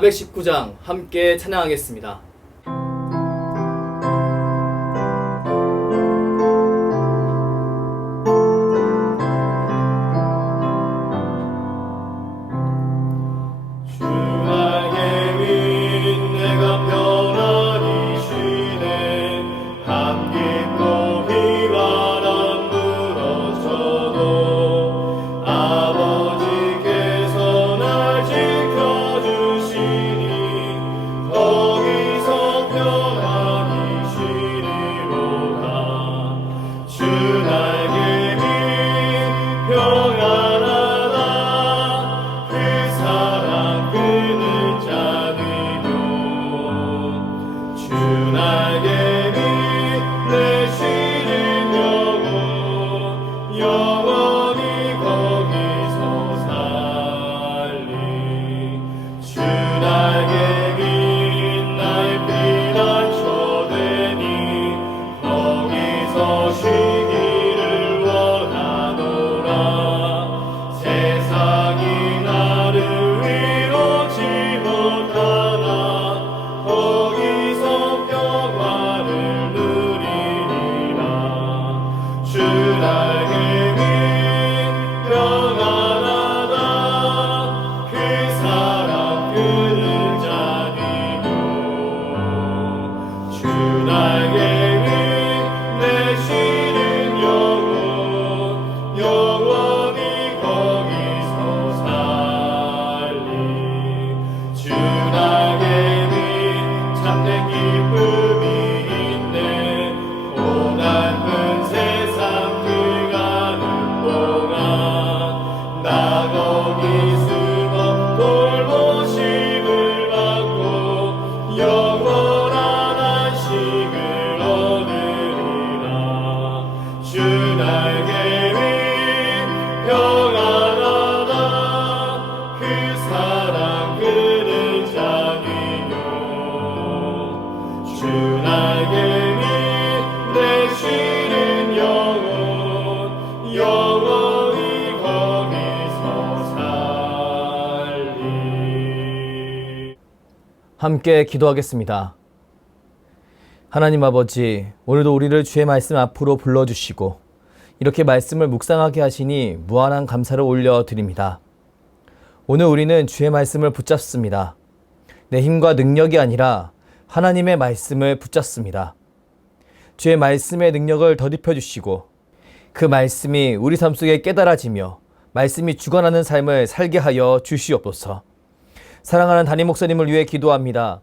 419장 함께 찬양하겠습니다. 함께 기도하겠습니다. 하나님 아버지, 오늘도 우리를 주의 말씀 앞으로 불러주시고 이렇게 말씀을 묵상하게 하시니 무한한 감사를 올려드립니다. 오늘 우리는 주의 말씀을 붙잡습니다. 내 힘과 능력이 아니라 하나님의 말씀을 붙잡습니다. 주의 말씀의 능력을 덧입혀 주시고 그 말씀이 우리 삶 속에 깨달아지며 말씀이 주관하는 삶을 살게 하여 주시옵소서. 사랑하는 담임 목사님을 위해 기도합니다.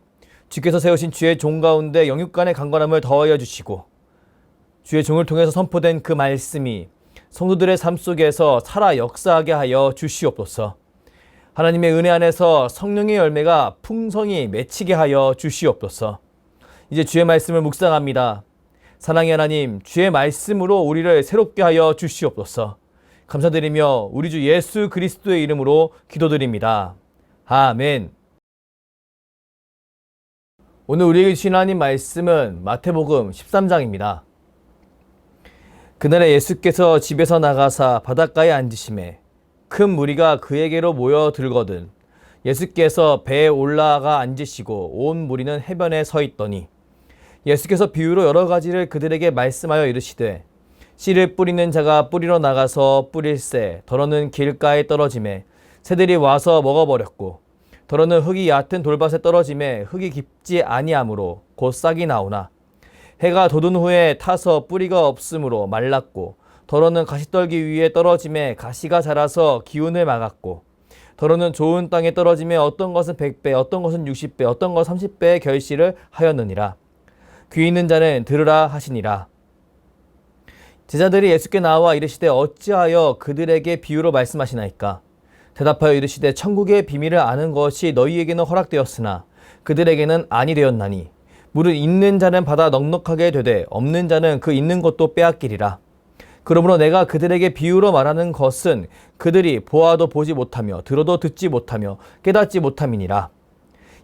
주께서 세우신 주의 종 가운데 영육간의 강건함을 더하여 주시고 주의 종을 통해서 선포된 그 말씀이 성도들의 삶 속에서 살아 역사하게 하여 주시옵소서. 하나님의 은혜 안에서 성령의 열매가 풍성히 맺히게 하여 주시옵소서. 이제 주의 말씀을 묵상합니다. 사랑의 하나님, 주의 말씀으로 우리를 새롭게 하여 주시옵소서. 감사드리며 우리 주 예수 그리스도의 이름으로 기도드립니다. 아멘. 오늘 우리에게 주신 하나님 말씀은 마태복음 13장입니다. 그날에 예수께서 집에서 나가사 바닷가에 앉으시매 큰 무리가 그에게로 모여들거든 예수께서 배에 올라가 앉으시고 온 무리는 해변에 서 있더니 예수께서 비유로 여러 가지를 그들에게 말씀하여 이르시되 씨를 뿌리는 자가 뿌리러 나가서 뿌릴새 더러는 길가에 떨어지매 새들이 와서 먹어버렸고 더러는 흙이 얕은 돌밭에 떨어지매 흙이 깊지 아니하므로 곧 싹이 나오나 해가 돋은 후에 타서 뿌리가 없으므로 말랐고 더러는 가시떨기 위에 떨어지매 가시가 자라서 기운을 막았고 더러는 좋은 땅에 떨어지매 어떤 것은 100배 어떤 것은 60배 어떤 것은 30배의 결실을 하였느니라. 귀 있는 자는 들으라 하시니라. 제자들이 예수께 나와 이르시되 어찌하여 그들에게 비유로 말씀하시나이까? 대답하여 이르시되 천국의 비밀을 아는 것이 너희에게는 허락되었으나 그들에게는 아니 되었나니 물을 있는 자는 받아 넉넉하게 되되 없는 자는 그 있는 것도 빼앗기리라. 그러므로 내가 그들에게 비유로 말하는 것은 그들이 보아도 보지 못하며 들어도 듣지 못하며 깨닫지 못함이니라.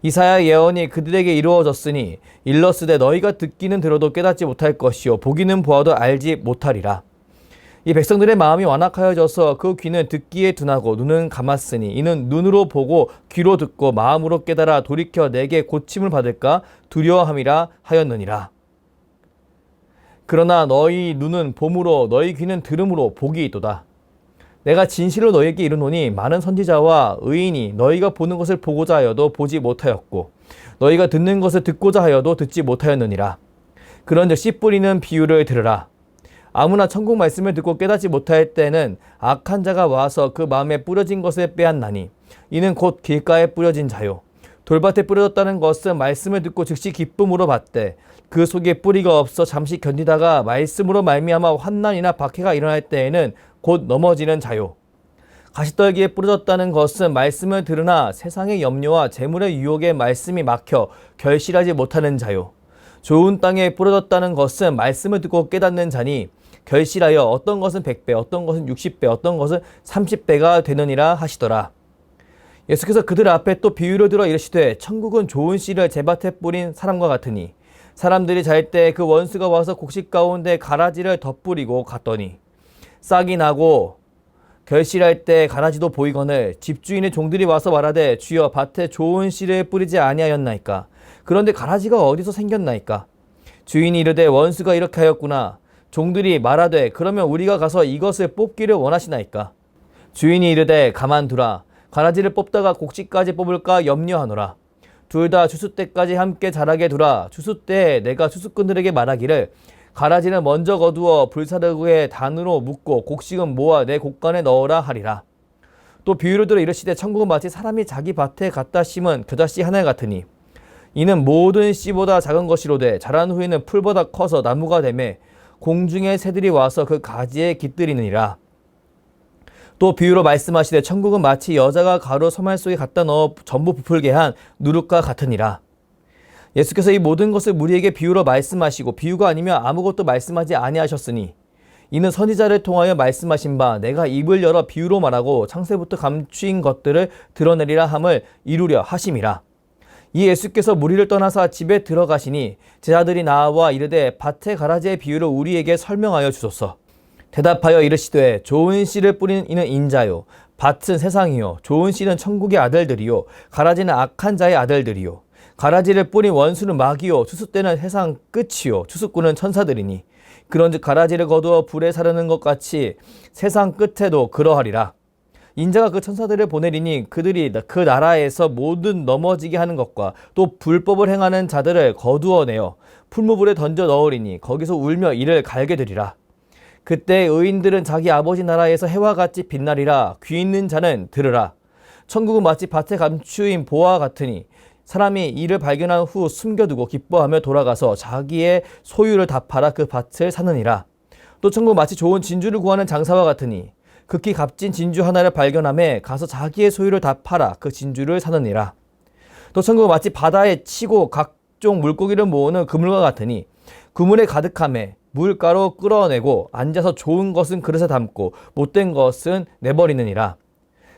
이사야 예언이 그들에게 이루어졌으니 일러스되 너희가 듣기는 들어도 깨닫지 못할 것이요 보기는 보아도 알지 못하리라. 이 백성들의 마음이 완악하여져서 그 귀는 듣기에 둔하고 눈은 감았으니 이는 눈으로 보고 귀로 듣고 마음으로 깨달아 돌이켜 내게 고침을 받을까 두려워함이라 하였느니라. 그러나 너희 눈은 봄으로 너희 귀는 들음으로 복이 있도다. 내가 진실로 너희에게 이르노니 많은 선지자와 의인이 너희가 보는 것을 보고자 하여도 보지 못하였고 너희가 듣는 것을 듣고자 하여도 듣지 못하였느니라. 그런즉 씨 뿌리는 비유를 들으라. 아무나 천국 말씀을 듣고 깨닫지 못할 때는 악한 자가 와서 그 마음에 뿌려진 것을 빼앗나니 이는 곧 길가에 뿌려진 자요. 돌밭에 뿌려졌다는 것은 말씀을 듣고 즉시 기쁨으로 받되 그 속에 뿌리가 없어 잠시 견디다가 말씀으로 말미암아 환난이나 박해가 일어날 때에는 곧 넘어지는 자요. 가시떨기에 뿌려졌다는 것은 말씀을 들으나 세상의 염려와 재물의 유혹에 말씀이 막혀 결실하지 못하는 자요. 좋은 땅에 뿌려졌다는 것은 말씀을 듣고 깨닫는 자니 결실하여 어떤 것은 100배, 어떤 것은 60배, 어떤 것은 30배가 되느니라 하시더라. 예수께서 그들 앞에 또 비유를 들어 이르시되 천국은 좋은 씨를 제밭에 뿌린 사람과 같으니 사람들이 잘 때 그 원수가 와서 곡식 가운데 가라지를 덧뿌리고 갔더니 싹이 나고 결실할 때 가라지도 보이거늘 집주인의 종들이 와서 말하되 주여 밭에 좋은 씨를 뿌리지 아니하였나이까. 그런데 가라지가 어디서 생겼나이까. 주인이 이르되 원수가 이렇게 하였구나. 종들이 말하되 그러면 우리가 가서 이것을 뽑기를 원하시나이까. 주인이 이르되 가만두라. 가라지를 뽑다가 곡식까지 뽑을까 염려하노라. 둘 다 추수 때까지 함께 자라게 두라. 추수 때에 내가 추수꾼들에게 말하기를 가라지는 먼저 거두어 불사르구에 단으로 묶고 곡식은 모아 내 곡간에 넣어라 하리라. 또 비유를 들어 이르시되 천국은 마치 사람이 자기 밭에 갖다 심은 겨자씨 하나 같으니 이는 모든 씨보다 작은 것이로되 자란 후에는 풀보다 커서 나무가 되매 공중의 새들이 와서 그 가지에 깃들이느니라. 또 비유로 말씀하시되 천국은 마치 여자가 가루 소말 속에 갖다 넣어 전부 부풀게 한 누룩과 같으니라. 예수께서 이 모든 것을 우리에게 비유로 말씀하시고 비유가 아니면 아무것도 말씀하지 아니하셨으니 이는 선지자를 통하여 말씀하신 바 내가 입을 열어 비유로 말하고 창세부터 감추인 것들을 드러내리라 함을 이루려 하심이라. 이 예수께서 무리를 떠나사 집에 들어가시니 제자들이 나와 이르되 밭의 가라지의 비유를 우리에게 설명하여 주소서. 대답하여 이르시되 좋은 씨를 뿌린 이는 인자요 밭은 세상이요 좋은 씨는 천국의 아들들이요 가라지는 악한 자의 아들들이요 가라지를 뿌린 원수는 마귀요 추수 때는 세상 끝이요 추수꾼은 천사들이니 그런즉 가라지를 거두어 불에 사르는 것 같이 세상 끝에도 그러하리라. 인자가 그 천사들을 보내리니 그들이 그 나라에서 모든 넘어지게 하는 것과 또 불법을 행하는 자들을 거두어내어 풀무불에 던져 넣으리니 거기서 울며 이를 갈게 되리라. 그때 의인들은 자기 아버지 나라에서 해와 같이 빛나리라. 귀 있는 자는 들으라. 천국은 마치 밭에 감추인 보와 같으니 사람이 이를 발견한 후 숨겨두고 기뻐하며 돌아가서 자기의 소유를 다 팔아 그 밭을 사느니라. 또 천국은 마치 좋은 진주를 구하는 장사와 같으니 극히 값진 진주 하나를 발견하며 가서 자기의 소유를 다 팔아 그 진주를 사느니라. 또 천국은 마치 바다에 치고 각종 물고기를 모으는 그물과 같으니 그물에 가득하며 물가로 끌어내고 앉아서 좋은 것은 그릇에 담고 못된 것은 내버리느니라.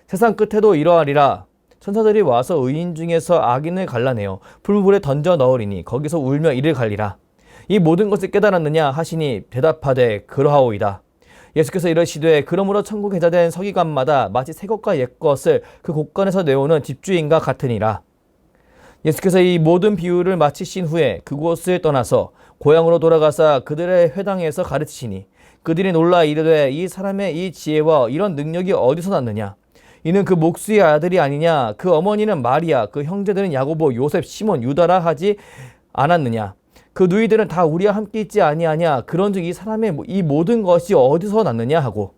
세상 끝에도 이러하리라. 천사들이 와서 의인 중에서 악인을 갈라내어 풀무불에 던져 넣으리니 거기서 울며 이를 갈리라. 이 모든 것을 깨달았느냐 하시니 대답하되 그러하오이다. 예수께서 이르시되 그러므로 천국 계좌된 서기관마다 마치 새 것과 옛 것을 그 곳간에서 내오는 집주인과 같으니라. 예수께서 이 모든 비유를 마치신 후에 그곳을 떠나서 고향으로 돌아가사 그들의 회당에서 가르치시니 그들이 놀라 이르되 이 사람의 이 지혜와 이런 능력이 어디서 났느냐. 이는 그 목수의 아들이 아니냐. 그 어머니는 마리아, 그 형제들은 야고보, 요셉, 시몬, 유다라 하지 않았느냐. 그 누이들은 다 우리와 함께 있지 아니하냐. 그런즉 이 사람의 이 모든 것이 어디서 났느냐 하고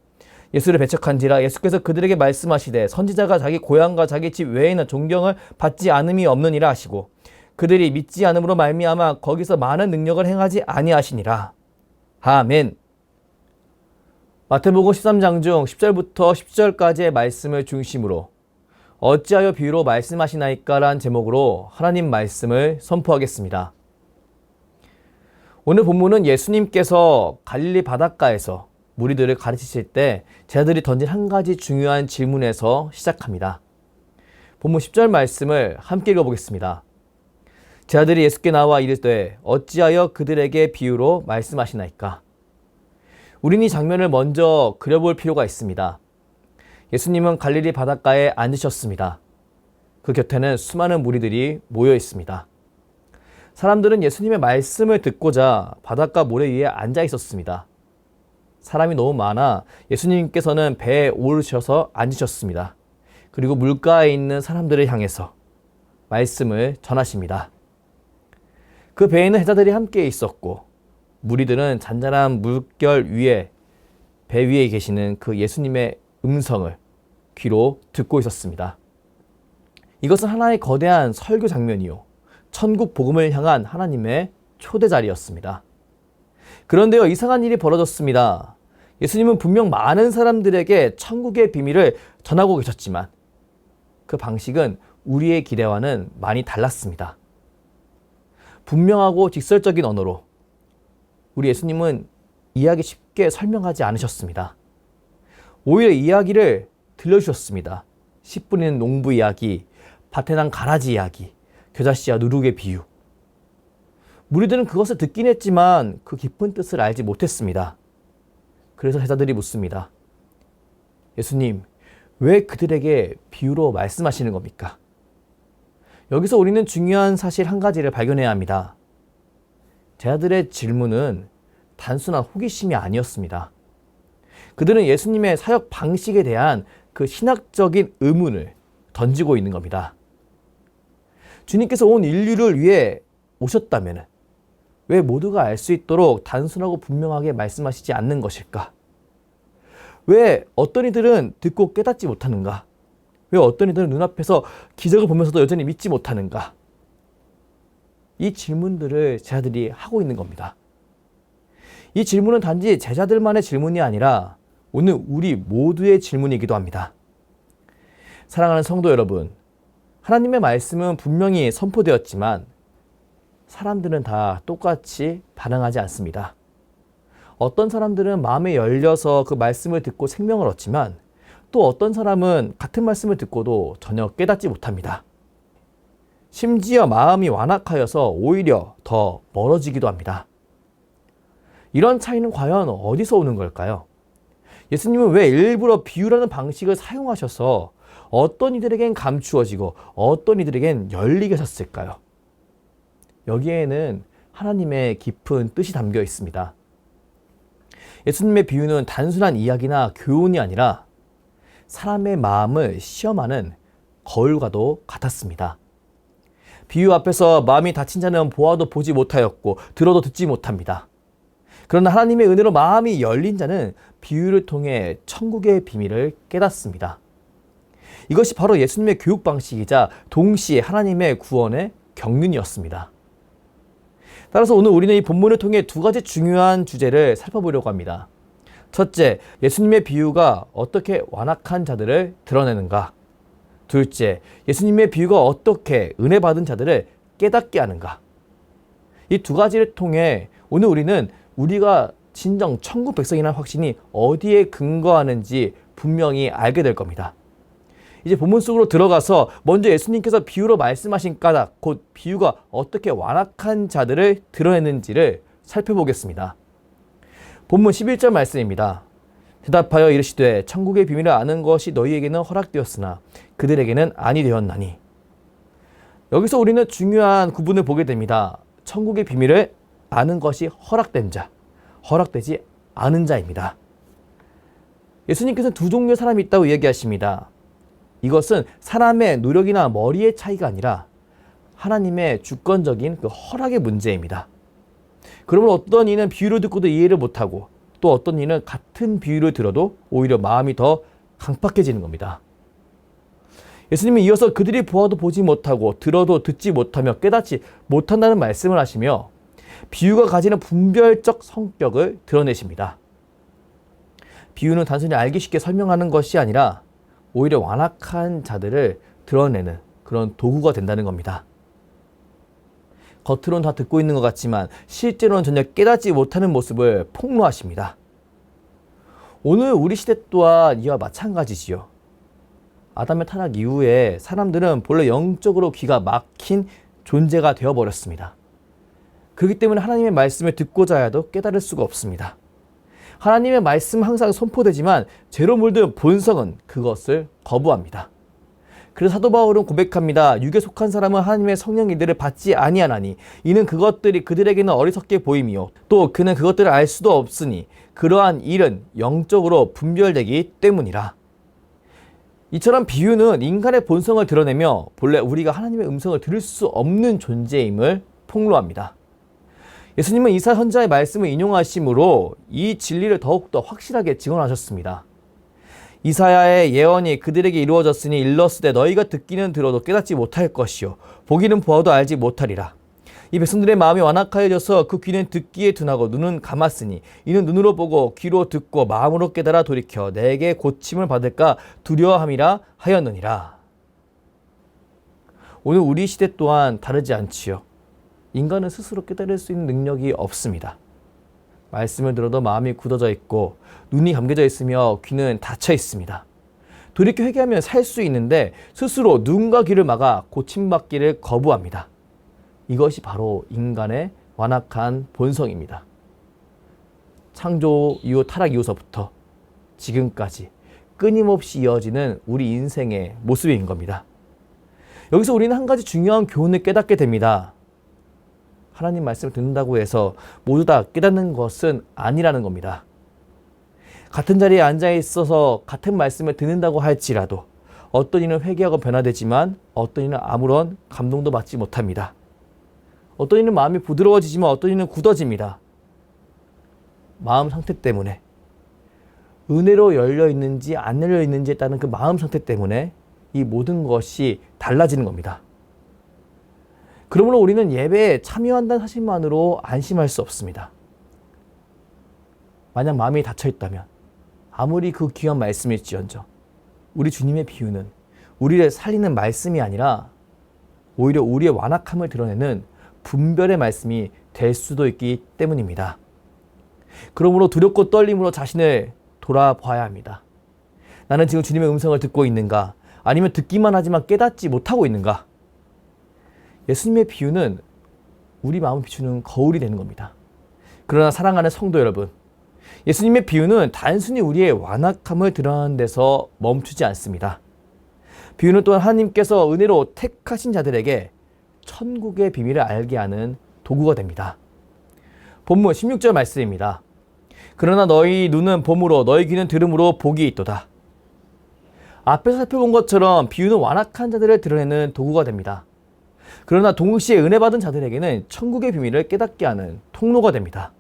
예수를 배척한지라. 예수께서 그들에게 말씀하시되 선지자가 자기 고향과 자기 집 외에는 존경을 받지 않음이 없느니라 하시고 그들이 믿지 않음으로 말미암아 거기서 많은 능력을 행하지 아니하시니라. 아멘. 마태복음 13장 중 10절부터 10절까지의 말씀을 중심으로 어찌하여 비유로 말씀하시나이까 라는 제목으로 하나님 말씀을 선포하겠습니다. 오늘 본문은 예수님께서 갈릴리 바닷가에서 무리들을 가르치실 때 제자들이 던진 한 가지 중요한 질문에서 시작합니다. 본문 10절 말씀을 함께 읽어보겠습니다. 제자들이 예수께 나와 이르되 어찌하여 그들에게 비유로 말씀하시나이까. 우린 이 장면을 먼저 그려볼 필요가 있습니다. 예수님은 갈릴리 바닷가에 앉으셨습니다. 그 곁에는 수많은 무리들이 모여 있습니다. 사람들은 예수님의 말씀을 듣고자 바닷가 모래 위에 앉아 있었습니다. 사람이 너무 많아 예수님께서는 배에 오르셔서 앉으셨습니다. 그리고 물가에 있는 사람들을 향해서 말씀을 전하십니다. 그 배에는 해자들이 함께 있었고 무리들은 잔잔한 물결 위에 배 위에 계시는 그 예수님의 음성을 귀로 듣고 있었습니다. 이것은 하나의 거대한 설교 장면이요, 천국 복음을 향한 하나님의 초대 자리였습니다. 그런데요, 이상한 일이 벌어졌습니다. 예수님은 분명 많은 사람들에게 천국의 비밀을 전하고 계셨지만 그 방식은 우리의 기대와는 많이 달랐습니다. 분명하고 직설적인 언어로 우리 예수님은 이야기 쉽게 설명하지 않으셨습니다. 오히려 이야기를 들려주셨습니다. 씨 뿌리는 농부 이야기, 밭에 난 가라지 이야기, 겨자씨와 누룩의 비유. 무리들은 그것을 듣긴 했지만 그 깊은 뜻을 알지 못했습니다. 그래서 제자들이 묻습니다. 예수님, 왜 그들에게 비유로 말씀하시는 겁니까? 여기서 우리는 중요한 사실 한 가지를 발견해야 합니다. 제자들의 질문은 단순한 호기심이 아니었습니다. 그들은 예수님의 사역 방식에 대한 그 신학적인 의문을 던지고 있는 겁니다. 주님께서 온 인류를 위해 오셨다면 왜 모두가 알 수 있도록 단순하고 분명하게 말씀하시지 않는 것일까? 왜 어떤 이들은 듣고 깨닫지 못하는가? 왜 어떤 이들은 눈앞에서 기적을 보면서도 여전히 믿지 못하는가? 이 질문들을 제자들이 하고 있는 겁니다. 이 질문은 단지 제자들만의 질문이 아니라 오늘 우리 모두의 질문이기도 합니다. 사랑하는 성도 여러분, 하나님의 말씀은 분명히 선포되었지만 사람들은 다 똑같이 반응하지 않습니다. 어떤 사람들은 마음에 열려서 그 말씀을 듣고 생명을 얻지만 또 어떤 사람은 같은 말씀을 듣고도 전혀 깨닫지 못합니다. 심지어 마음이 완악하여서 오히려 더 멀어지기도 합니다. 이런 차이는 과연 어디서 오는 걸까요? 예수님은 왜 일부러 비유라는 방식을 사용하셔서 어떤 이들에겐 감추어지고 어떤 이들에겐 열리게 하셨을까요? 여기에는 하나님의 깊은 뜻이 담겨 있습니다. 예수님의 비유는 단순한 이야기나 교훈이 아니라 사람의 마음을 시험하는 거울과도 같았습니다. 비유 앞에서 마음이 다친 자는 보아도 보지 못하였고 들어도 듣지 못합니다. 그러나 하나님의 은혜로 마음이 열린 자는 비유를 통해 천국의 비밀을 깨닫습니다. 이것이 바로 예수님의 교육 방식이자 동시에 하나님의 구원의 경륜이었습니다. 따라서 오늘 우리는 이 본문을 통해 두 가지 중요한 주제를 살펴보려고 합니다. 첫째, 예수님의 비유가 어떻게 완악한 자들을 드러내는가? 둘째, 예수님의 비유가 어떻게 은혜 받은 자들을 깨닫게 하는가? 이 두 가지를 통해 오늘 우리는 우리가 진정 천국 백성이라는 확신이 어디에 근거하는지 분명히 알게 될 겁니다. 이제 본문 속으로 들어가서 먼저 예수님께서 비유로 말씀하신 까닭, 곧 비유가 어떻게 완악한 자들을 드러내는지를 살펴보겠습니다. 본문 11절 말씀입니다. 대답하여 이르시되 천국의 비밀을 아는 것이 너희에게는 허락되었으나 그들에게는 아니 되었나니. 여기서 우리는 중요한 구분을 보게 됩니다. 천국의 비밀을 아는 것이 허락된 자, 허락되지 않은 자입니다. 예수님께서는 두 종류의 사람이 있다고 얘기하십니다. 이것은 사람의 노력이나 머리의 차이가 아니라 하나님의 주권적인 그 허락의 문제입니다. 그러면 어떤 이는 비유를 듣고도 이해를 못하고 또 어떤 이는 같은 비유를 들어도 오히려 마음이 더 강팍해지는 겁니다. 예수님은 이어서 그들이 보아도 보지 못하고 들어도 듣지 못하며 깨닫지 못한다는 말씀을 하시며 비유가 가지는 분별적 성격을 드러내십니다. 비유는 단순히 알기 쉽게 설명하는 것이 아니라 오히려 완악한 자들을 드러내는 그런 도구가 된다는 겁니다. 겉으로는 다 듣고 있는 것 같지만 실제로는 전혀 깨닫지 못하는 모습을 폭로하십니다. 오늘 우리 시대 또한 이와 마찬가지지요. 아담의 타락 이후에 사람들은 본래 영적으로 귀가 막힌 존재가 되어버렸습니다. 그렇기 때문에 하나님의 말씀을 듣고자 해도 깨달을 수가 없습니다. 하나님의 말씀 항상 선포되지만 죄로 물든 본성은 그것을 거부합니다. 그래서 사도 바울은 고백합니다. 육에 속한 사람은 하나님의 성령 이들을 받지 아니하나니 이는 그것들이 그들에게는 어리석게 보임이요 또 그는 그것들을 알 수도 없으니 그러한 일은 영적으로 분별되기 때문이라. 이처럼 비유는 인간의 본성을 드러내며 본래 우리가 하나님의 음성을 들을 수 없는 존재임을 폭로합니다. 예수님은 이사야 선지자의 말씀을 인용하심으로 이 진리를 더욱더 확실하게 증언하셨습니다. 이사야의 예언이 그들에게 이루어졌으니 일렀으되 너희가 듣기는 들어도 깨닫지 못할 것이요 보기는 보아도 알지 못하리라. 이 백성들의 마음이 완악하여져서 그 귀는 듣기에 둔하고 눈은 감았으니 이는 눈으로 보고 귀로 듣고 마음으로 깨달아 돌이켜 내게 고침을 받을까 두려워함이라 하였느니라. 오늘 우리 시대 또한 다르지 않지요. 인간은 스스로 깨달을 수 있는 능력이 없습니다. 말씀을 들어도 마음이 굳어져 있고 눈이 감겨져 있으며 귀는 닫혀 있습니다. 돌이켜 회개하면 살 수 있는데 스스로 눈과 귀를 막아 고침받기를 거부합니다. 이것이 바로 인간의 완악한 본성입니다. 창조 이후 타락 이후서부터 지금까지 끊임없이 이어지는 우리 인생의 모습인 겁니다. 여기서 우리는 한 가지 중요한 교훈을 깨닫게 됩니다. 하나님 말씀을 듣는다고 해서 모두 다 깨닫는 것은 아니라는 겁니다. 같은 자리에 앉아 있어서 같은 말씀을 듣는다고 할지라도 어떤 이는 회개하고 변화되지만 어떤 이는 아무런 감동도 받지 못합니다. 어떤 이는 마음이 부드러워지지만 어떤 이는 굳어집니다. 마음 상태 때문에 은혜로 열려 있는지 안 열려 있는지에 따른 그 마음 상태 때문에 이 모든 것이 달라지는 겁니다. 그러므로 우리는 예배에 참여한다는 사실만으로 안심할 수 없습니다. 만약 마음이 닫혀 있다면 아무리 그 귀한 말씀일지언정 우리 주님의 비유는 우리를 살리는 말씀이 아니라 오히려 우리의 완악함을 드러내는 분별의 말씀이 될 수도 있기 때문입니다. 그러므로 두렵고 떨림으로 자신을 돌아봐야 합니다. 나는 지금 주님의 음성을 듣고 있는가? 아니면 듣기만 하지만 깨닫지 못하고 있는가? 예수님의 비유는 우리 마음을 비추는 거울이 되는 겁니다. 그러나 사랑하는 성도 여러분, 예수님의 비유는 단순히 우리의 완악함을 드러나는 데서 멈추지 않습니다. 비유는 또한 하나님께서 은혜로 택하신 자들에게 천국의 비밀을 알게 하는 도구가 됩니다. 본문 16절 말씀입니다. 그러나 너희 눈은 봄으로 너희 귀는 들음으로 복이 있도다. 앞에서 살펴본 것처럼 비유는 완악한 자들을 드러내는 도구가 됩니다. 그러나 동시에 은혜 받은 자들에게는 천국의 비밀을 깨닫게 하는 통로가 됩니다.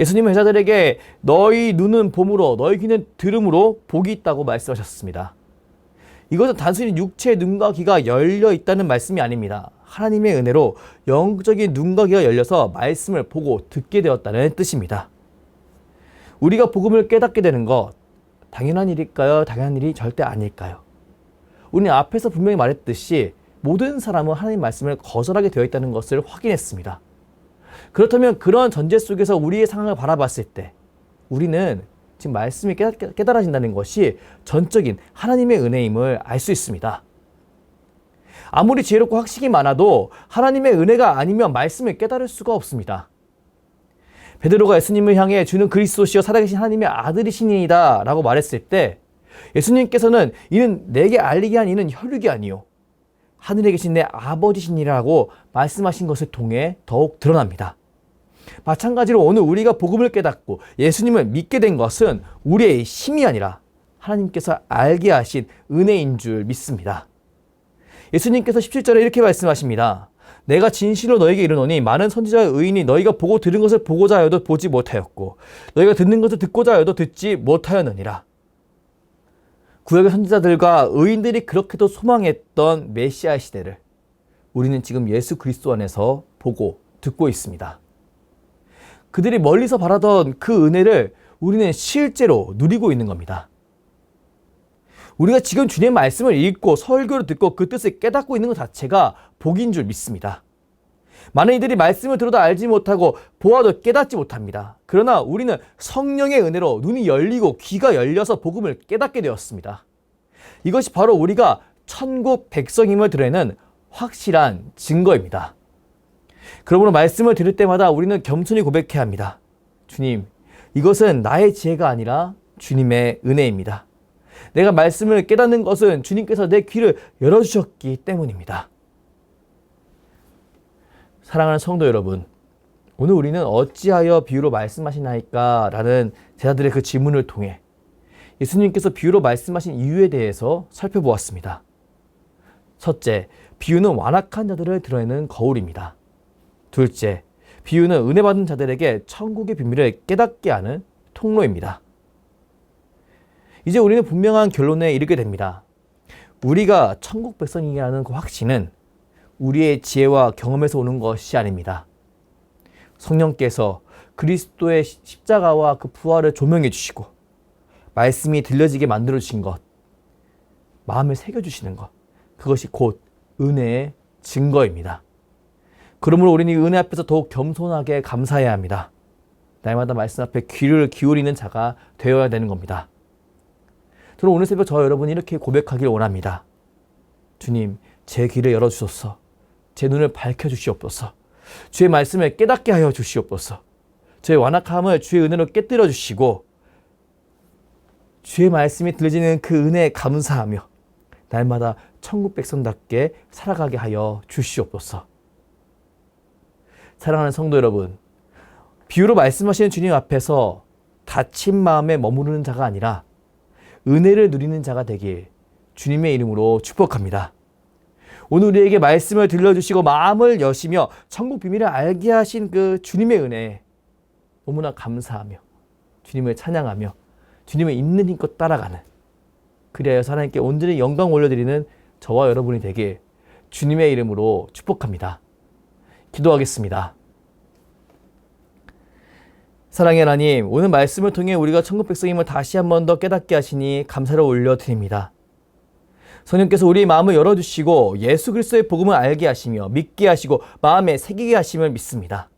예수님은 제자들에게 너희 눈은 봄으로 너희 귀는 들음으로 복이 있다고 말씀하셨습니다. 이것은 단순히 육체의 눈과 귀가 열려 있다는 말씀이 아닙니다. 하나님의 은혜로 영적인 눈과 귀가 열려서 말씀을 보고 듣게 되었다는 뜻입니다. 우리가 복음을 깨닫게 되는 것 당연한 일일까요? 당연한 일이 절대 아닐까요? 우리는 앞에서 분명히 말했듯이 모든 사람은 하나님 말씀을 거절하게 되어 있다는 것을 확인했습니다. 그렇다면 그런 전제 속에서 우리의 상황을 바라봤을 때 우리는 지금 말씀이 깨달아진다는 것이 전적인 하나님의 은혜임을 알 수 있습니다. 아무리 지혜롭고 학식이 많아도 하나님의 은혜가 아니면 말씀을 깨달을 수가 없습니다. 베드로가 예수님을 향해 주는 그리스도시여 살아계신 하나님의 아들이시니이다 라고 말했을 때 예수님께서는 이는 내게 알리게 한 이는 혈육이 아니요 하늘에 계신 내 아버지시니라고 말씀하신 것을 통해 더욱 드러납니다. 마찬가지로 오늘 우리가 복음을 깨닫고 예수님을 믿게 된 것은 우리의 힘이 아니라 하나님께서 알게 하신 은혜인 줄 믿습니다. 예수님께서 17절에 이렇게 말씀하십니다. 내가 진실로 너에게 이르노니 많은 선지자의 의인이 너희가 보고 들은 것을 보고자 하여도 보지 못하였고 너희가 듣는 것을 듣고자 하여도 듣지 못하였느니라. 구약의 선지자들과 의인들이 그렇게도 소망했던 메시아 시대를 우리는 지금 예수 그리스도 안에서 보고 듣고 있습니다. 그들이 멀리서 바라던 그 은혜를 우리는 실제로 누리고 있는 겁니다. 우리가 지금 주님의 말씀을 읽고 설교를 듣고 그 뜻을 깨닫고 있는 것 자체가 복인 줄 믿습니다. 많은 이들이 말씀을 들어도 알지 못하고 보아도 깨닫지 못합니다. 그러나 우리는 성령의 은혜로 눈이 열리고 귀가 열려서 복음을 깨닫게 되었습니다. 이것이 바로 우리가 천국 백성임을 드러내는 확실한 증거입니다. 그러므로 말씀을 들을 때마다 우리는 겸손히 고백해야 합니다. 주님, 이것은 나의 지혜가 아니라 주님의 은혜입니다. 내가 말씀을 깨닫는 것은 주님께서 내 귀를 열어주셨기 때문입니다. 사랑하는 성도 여러분, 오늘 우리는 어찌하여 비유로 말씀하시나이까? 라는 제자들의 그 질문을 통해 예수님께서 비유로 말씀하신 이유에 대해서 살펴보았습니다. 첫째, 비유는 완악한 자들을 드러내는 거울입니다. 둘째, 비유는 은혜 받은 자들에게 천국의 비밀을 깨닫게 하는 통로입니다. 이제 우리는 분명한 결론에 이르게 됩니다. 우리가 천국 백성이라는 그 확신은 우리의 지혜와 경험에서 오는 것이 아닙니다. 성령께서 그리스도의 십자가와 그 부활을 조명해 주시고 말씀이 들려지게 만들어 주신 것, 마음에 새겨 주시는 것, 그것이 곧 은혜의 증거입니다. 그러므로 우리는 이 은혜 앞에서 더욱 겸손하게 감사해야 합니다. 날마다 말씀 앞에 귀를 기울이는 자가 되어야 되는 겁니다. 저는 오늘 새벽 저 여러분이 이렇게 고백하길 원합니다. 주님, 제 귀를 열어주소서. 제 눈을 밝혀주시옵소서. 주의 말씀을 깨닫게 하여 주시옵소서. 저의 완악함을 주의 은혜로 깨뜨려 주시고 주의 말씀이 들려지는 그 은혜에 감사하며 날마다 천국 백성답게 살아가게 하여 주시옵소서. 사랑하는 성도 여러분, 비유로 말씀하시는 주님 앞에서 다친 마음에 머무르는 자가 아니라 은혜를 누리는 자가 되길 주님의 이름으로 축복합니다. 오늘 우리에게 말씀을 들려주시고 마음을 여시며 천국 비밀을 알게 하신 그 주님의 은혜에 너무나 감사하며 주님을 찬양하며 주님의 있는 힘껏 따라가는, 그리하여 하나님께 온전히 영광 올려드리는 저와 여러분이 되길 주님의 이름으로 축복합니다. 기도하겠습니다. 사랑의 하나님, 오늘 말씀을 통해 우리가 천국 백성임을 다시 한 번 더 깨닫게 하시니 감사를 올려드립니다. 성령께서 우리의 마음을 열어주시고 예수 그리스도의 복음을 알게 하시며 믿게 하시고 마음에 새기게 하심을 믿습니다.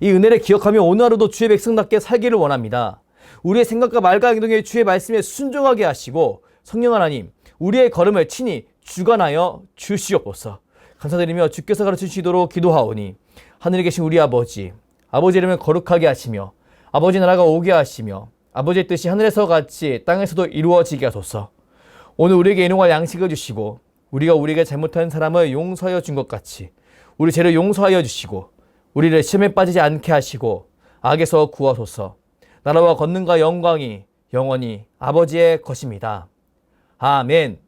이 은혜를 기억하며 오늘 하루도 주의 백성답게 살기를 원합니다. 우리의 생각과 말과 행동에 주의 말씀에 순종하게 하시고 성령 하나님, 우리의 걸음을 친히 주관하여 주시옵소서. 감사드리며 주께서 가르치시도록 기도하오니 하늘에 계신 우리 아버지, 아버지 이름을 거룩하게 하시며 아버지 나라가 오게 하시며 아버지의 뜻이 하늘에서 같이 땅에서도 이루어지게 하소서. 오늘 우리에게 일용할 양식을 주시고 우리가 우리에게 잘못한 사람을 용서하여 준 것 같이 우리 죄를 용서하여 주시고 우리를 시험에 빠지지 않게 하시고 악에서 구하소서. 나라와 권능과 영광이 영원히 아버지의 것입니다. 아멘.